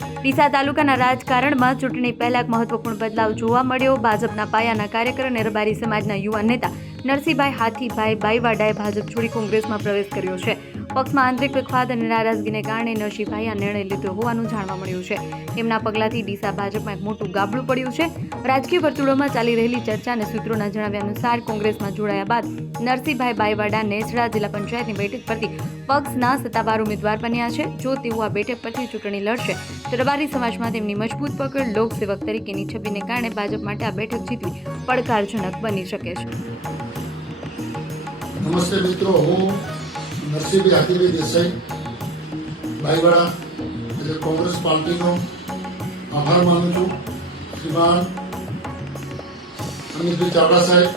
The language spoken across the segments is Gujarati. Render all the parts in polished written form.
ડીસા તાલુકાના રાજકારણમાં ચૂંટણી પહેલા એક મહત્વપૂર્ણ બદલાવ જોવા મળ્યો। ભાજપના પાયાના કાર્યકર અને રબારી સમાજના યુવા નેતા નરસિંહભાઈ હાથીભાઈ બાઈવાડાએ ભાજપ છોડી કોંગ્રેસમાં પ્રવેશ કર્યો છે। પક્ષમાં આંતરિક વિખવાદ અને નારાજગીને કારણે નરસિંહભાઈએ આ નિર્ણય લીધો હોવાનું જાણવા મળ્યું છે। તેમના પગલાથી ડીસા ભાજપમાં એક મોટું ગાબડું પડ્યું છે। રાજકીય વર્તુળોમાં ચાલી રહેલી ચર્ચા અને સૂત્રોના જણાવ્યા અનુસાર કોંગ્રેસમાં જોડાયા બાદ નરસિંહભાઈ બાઈવાડા નેસડા જિલ્લા પંચાયતની બેઠક પરથી પક્ષના સત્તાવાર ઉમેદવાર બન્યા છે। જો તેઓ આ બેઠક પરથી ચૂંટણી લડશે તો રબારી સમાજમાં તેમની મજબૂત પકડ લોકસેવક તરીકેની છબીને કારણે ભાજપ માટે આ બેઠક જીતવી પડકારજનક બની શકે છે। નમસ્તે મિત્રો, હું નરસિંહભાઈ હાથીભાઈ દેસાઈ બાઈવાડા એટલે કોંગ્રેસ પાર્ટીનો આભાર માનું છું। શ્રીમાન અમિતભાઈ ચાવડા સાહેબ,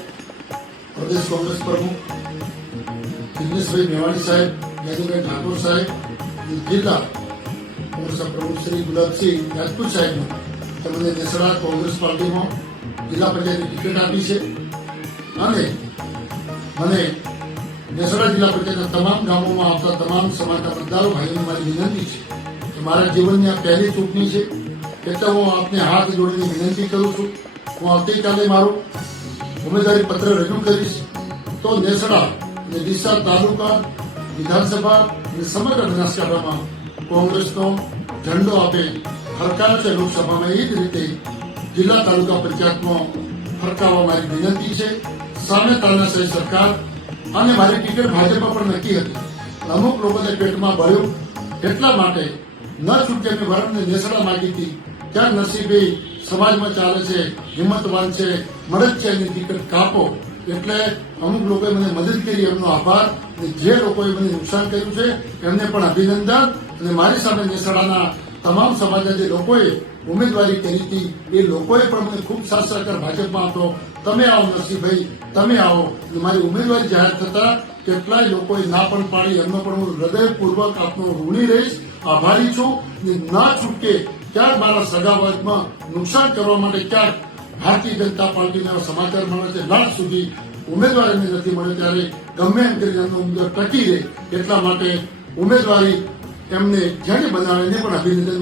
પ્રદેશ કોંગ્રેસ પ્રમુખ દિનેશભાઈ મેવાણી સાહેબ, યાદવભાઈ ઠાકોર સાહેબ, જિલ્લા કોંગ્રેસના પ્રમુખ શ્રી ગુલાબસિંહ રાજપૂત સાહેબનો તેમને નેસડા કોંગ્રેસ પાર્ટીમાં જિલ્લા પંચાયતની ટિકિટ આપી છે અને મને નેસડા જિલ્લા પંચાયતના તમામ ગામોમાં આવતા તમામ સમાજના મતદારો ભાઈઓને મારી વિનંતી છે કે મારા જીવનની આ પહેલી ચૂંટણી છે એટલે હું આપને હાથ જોડીને વિનંતી કરું છું। હું આવતીકાલે મારું ઉમેદવારી પત્ર રજૂ કરીશ તો નેસડા અને ડીસા તાલુકા વિધાનસભા અને સમગ્ર બનાસકાંઠામાં કોંગ્રેસનો ઝંડો આપે ફરકાવ છે। લોકસભામાં એ જ રીતે જિલ્લા તાલુકા પંચાયતમાં ફરકાવવા મારી વિનંતી છે। સામે તાનાશાહી સરકાર અને મારી ટિકિટ ભાજપમાં પણ નક્કી હતી, અમુક લોકોને પેટમાં બળ્યું એટલા માટે ન છૂટકે મેં ભારતને નેસડા માગી હતી। ત્યાં નરસિંહભાઈ સમાજમાં ચાલે છે, હિંમતવાન છે, મદદ છે, એની ટિકિટ કાપો એટલે અમુક લોકોએ મને મદદ કરી, એમનો આભાર। અને જે લોકોએ મને નુકસાન કર્યું છે એમને પણ અભિનંદન। અને મારી સામે નેસડાના તમામ સમાજના જે લોકોએ ઉમેદવારી કરી હતી એ લોકોએ પણ મને ખૂબ સાથ સહકાર ભાજપમાં હતો। તમે આવો નરસિંહભાઈ, તમે આવો। મારી ઉમેદવારી જાહેર થતા કેટલાય લોકોએ ના પણ પાડી, એમનો પણ હું હૃદયપૂર્વક આપનો ઋણી રહીશ, આભારી છું। ના છૂટકે ક્યાંક મારા સગા વર્ગમાં નુકસાન કરવા માટે ક્યાંક ભારતીય જનતા પાર્ટીના સમાચાર મળે છે લાસ્ટ સુધી ઉમેદવાર એમને નથી મળ્યો, ત્યારે ગમે એમ કરીને એમનો ઉમેદવાર ટકી રહે એટલા માટે ઉમેદવારી એમને જેને બનાવે એને પણ અભિનંદન